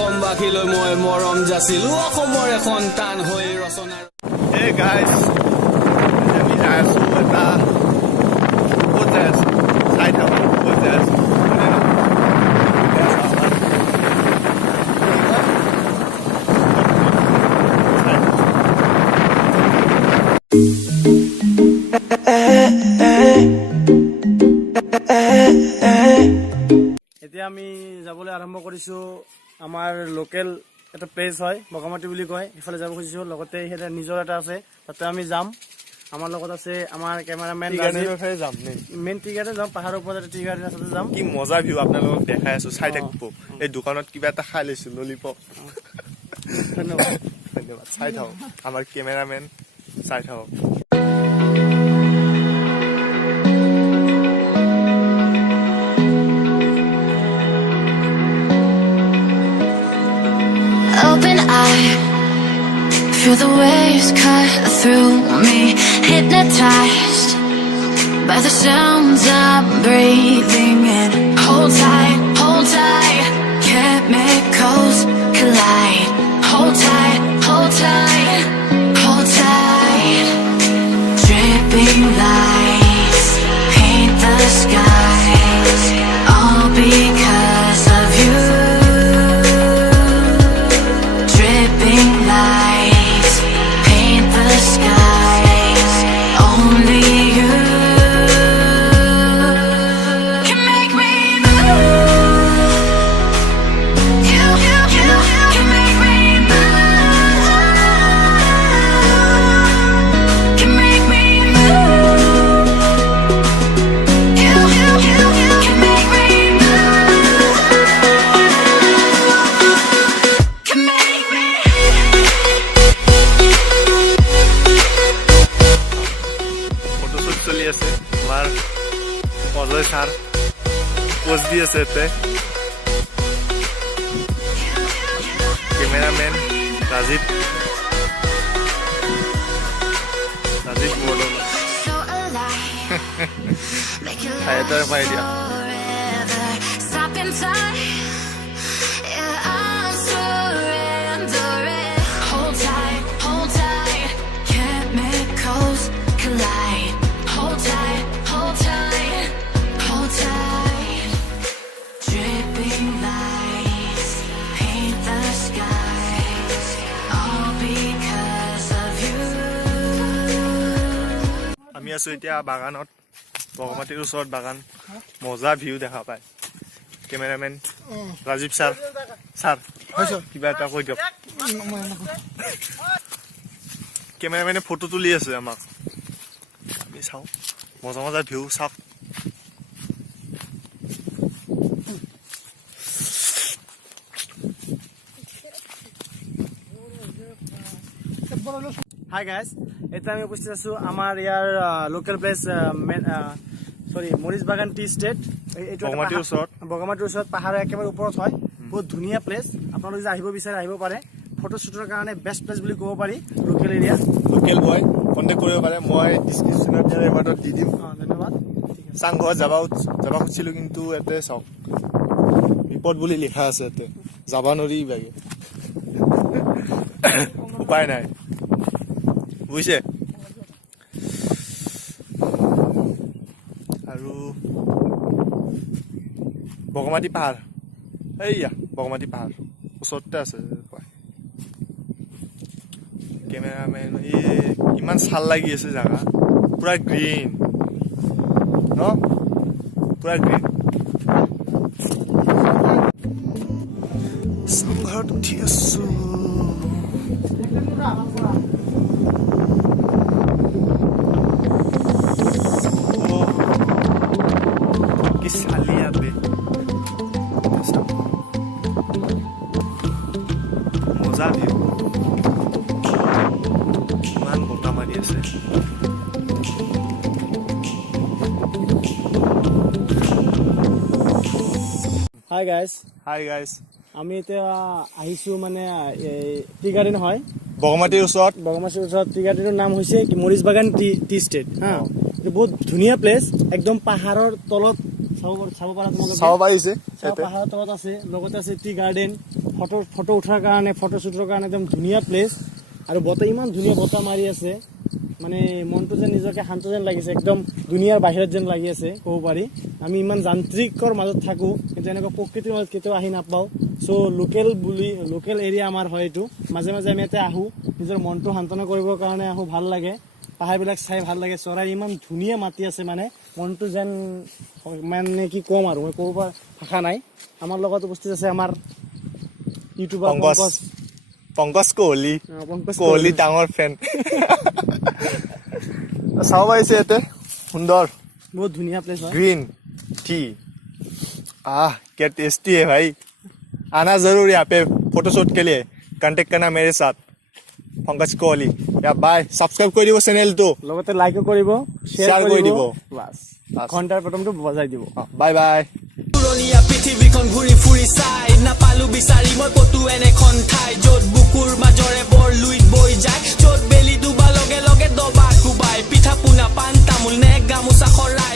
অসমবাসীলৈ মই মৰম যাচিলো অসমৰে সন্তান হৈ ৰচনা। Hey guys, আমি যাই আছো এটা ক'ত যাই আছো চাই থাকো ক'ত যাই আছো এতিয়া আমি যাবলৈ আৰম্ভ কৰিছো আমাৰ লোকেল এটা প্লেচ হয় বগামাটি বুলি কয় ইফালে যাব খুজিছো লগতে হেটা নিজৰ এটা আছে তাতে আমি যাম আমাৰ লগত আছে আমাৰ ক্যামেৰাম্যান গাড়ীৰ যাম নে মেইন টি গাৰ্ডেন যাম পাহাৰৰ ওপৰত এটা টি গাৰ্ডেন আছে যাম কি মজা ভিউ আপোনালোকক দেখাই আছো চাই থাকিব এই দোকানত কিবা এটা খাই লৈছো ললিপপ ধন্যবাদ ধন্যবাদ চাই থাকক আমাৰ ক্যামেৰাম্যান চাই থাকক Open eye, feel the waves cut through me, hypnotized by the sounds I'm breathing in. Hold tight, chemicals collide. Hold tight, hold tight, hold tight. Dripping lights paint the skies, all because of you. Dripping lights paint the skies. Only you can make me move. You can make me move. Can make me move. You can make me move. Can make me. Photoshoot চলি আছে আমাৰ Ajay sir pose দি আছে ইয়াতে cameraman Rajiv Bordon So alive, make it Ay, ito yung last idea. forever. Stop in time, yeah, I'm surrendering. Hold tight, chemicals collide. Hold tight, hold tight. Dripping lights paint the skies, all because of you. আমি আছো এতিয়া বাগানত বগামাটিৰ ওচৰত বাগান মজা view দেখা পায় cameraman Rajiv sir কিবা এটা কৈ দিয়ক কেমেৰামেনে ফটো তুলি আছে আমাক আমি চাওঁ মজা মজা ভিউ চাওক হাই গাইজ এতিয়া আমি উপস্থিত আছো আমাৰ ইয়াৰ লোকেল প্লেচ মৰিচ বাগান টি ষ্টেট এইটো এটা বগামাটিৰ পাহাৰ- ওচৰত। বগামাটিৰ ওচৰত পাহাৰৰ একেবাৰে ওপৰত হয় বহুত ধুনীয়া প্লেচ আপোনালোকে যে আহিব বিচাৰে আহিব পাৰে ফটো শ্বুটৰ কাৰণে বেষ্ট প্লেচ বুলি ক'ব পাৰি লোকেল এৰিয়া লোকেল বয় কণ্টেক্ট কৰিব পাৰে মই ডিছক্ৰিপশ্যনত দিয়াৰ এবাৰত দি দিম ধন্যবাদ ঠিক আছে চাংঘৰত যাব খুজিছিলো কিন্তু ইয়াতে চাওক বিপদ বুলি লিখা আছে ইয়াতে যাব নোৱাৰি বাগে উপায় নাই বুজিছে আৰু বগামাটি পাহাৰ এইয়া বগামাটি পাহাৰ ওচৰতে আছে কেমেৰামেন ইমান চাল লাগি আছে জাগা পুৰা গ্ৰীণ ন পুৰা গ্ৰীণ চাংঘৰত উঠি আছো কি চালিয়া বে মজা ভিউ ইমান বতাহ মাৰি আছে হাই গাইজ হাই গাইজ আমি এতিয়া আহিছো মানে টি গাৰ্ডেন হয় বগামাটিৰ ওচৰত বগামাটিৰ ওচৰত টি গাৰ্ডেনৰ নাম হৈছে কি মৰিচ বাগান টি ষ্টেট হা এইটো বহুত ধুনীয়া প্লেচ একদম পাহাৰৰ তলত চাব পাৰা তোমালোকে চাব পাৰিছে চাব পাহাৰৰ তলত আছে লগতে আছে টি গাৰ্ডেন ফটো উঠাৰ কাৰণে ফটো শ্বুটৰ কাৰণে একদম ধুনীয়া প্লেচ আৰু বতাহ ইমান ধুনীয়া বতাহ মাৰি আছে মানে মনটো যেন নিজকে শান্ত যেন লাগিছে একদম দুনিয়াৰ বাহিৰত যেন লাগি আছে ক'ব পাৰি আমি ইমান যান্ত্ৰিকৰ মাজত থাকোঁ কিন্তু এনেকুৱা প্ৰকৃতিৰ মাজত কেতিয়াও আহি নাপাওঁ চ' লোকেল এৰিয়া আমাৰ হয় এইটো মাজে মাজে আমি ইয়াতে আহোঁ নিজৰ মনটো সান্তনা কৰিবৰ কাৰণে আহোঁ ভাল লাগে পাহাৰবিলাক চাই ভাল লাগে চৰাই ইমান ধুনীয়া মাতি আছে মানে মনটো যেন মানে কি ক'ম আৰু মই ক'ব পৰা ভাষা নাই আমাৰ লগত উপস্থিত আছে আমাৰ ইউটিউবাৰ পংকজ কোহলি পংকজ কোহলি ডাঙৰ ফেন চাব পাৰিছে ইয়াতে সুন্দৰ बहुत धुनिया प्लेस है ग्रीन टी क्या टेस्टी है भाई आना जरूर यहाँ पे फोटोशूट के लिए कांटेक्ट करना मेरे साथ पंकज कोहली या बाय सब्सक्राइब कर दिबो चैनल तो লগতে লাইকও কৰিব Share কৰি দিব। বাস ঘন্টাৰ বটনটো বজাই দিব बाय बाय পুৰণীয়া পৃথিৱীখন ঘূৰি ফুৰি চাই নাপালো বিচাৰি মই ক'তো এনেখন ঠাই য'ত বুকুৰ মাজৰে বৰ লুইত বৈ যায় য'ত বেলি ডুবা লগে লগে দবা কোবাই পিঠা পোনা পাণ তামোল নে গামোচা খৰাই